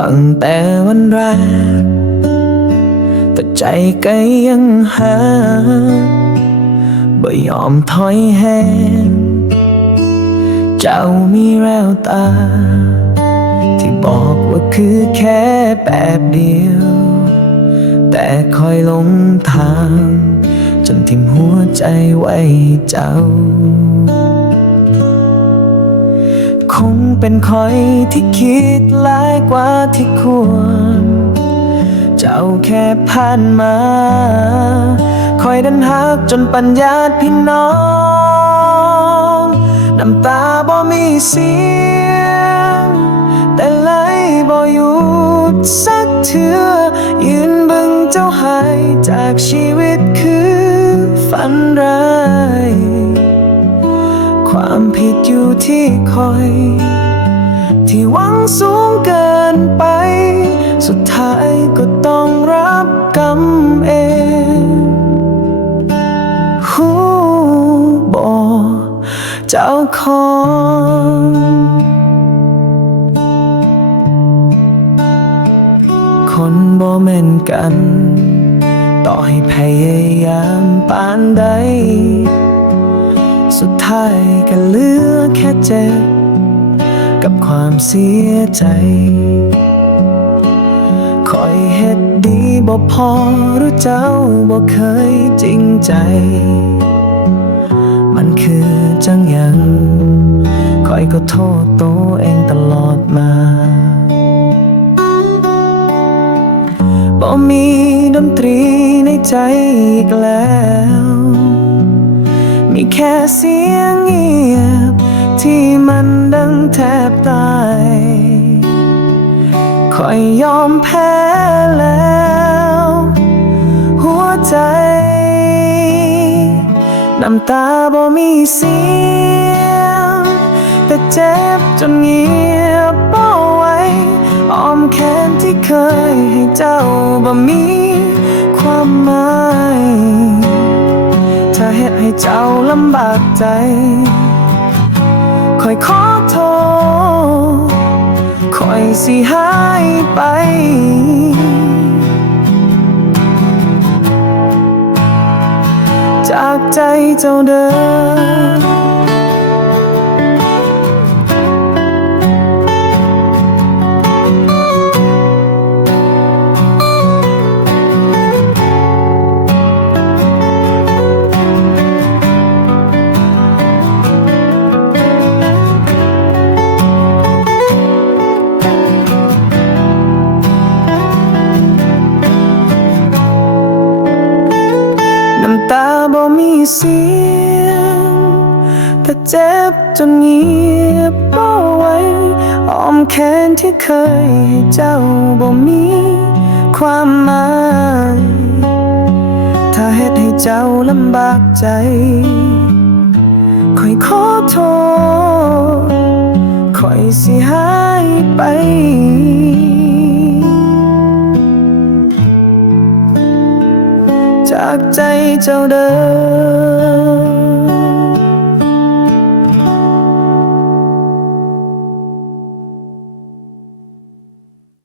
ตั้งแต่วันแรก แต่ใจก็ยังหาบ่ยอมถอยแหงเจ้ามีแววตา ที่บอกว่าคือแค่แปบเดียว แต่คอยลงทาง จนทิ่มหัวใจไว้เจ้า คงเป็นคอยที่คิดหลายกว่าที่ควร เจ้าแค่ผ่านมา คอยดันหักจนปัญญาพี่น้อง น้ำตาบ่มีเสียง แต่ไหลบ่หยุดสักเถื่อยืนบึงเจ้าหายจากชีวิตคือฝันร้ายความผิดอยู่ที่คอย สูงเกินไป สุดท้ายก็ต้องรับกรรมเองหูบอเจ้าของคนบ่แม่นกัน ต่อให้พยายามปานใด สุดท้ายก็เหลือแค่เจ็บ กับความเสียใจคอยเฮ็ดดีบ่พอหรือเจ้าบ่เคยจริงใจ มันคือจังยังคอยก็โทษตัวเองตลอดมาบ่มีดนตรีในใจอีกแล้ว มีแค่เสียงเงียบ ที่มันดังแทบตายคอยยอมแพ้แล้ว หัวใจ น้ำตาบ่มีเสียง แต่เจ็บจนเงียบเอาไว้อ้อมแขนที่เคยให้เจ้าบ่มีความหมาย ถ้าเฮ็ดให้เจ้าลำบากใจ คอยขอโทษคอยสิหายไปจากใจเจ้าเดิม เสียง แต่เจ็บจนเงียบเอาไว้อ้อมแขนที่เคยให้เจ้าบ่มีความหมาย ถ้าเฮ็ดให้เจ้าลำบากใจ คอยขอโทษคอยสิหายไปจากใจเจ้าเดิ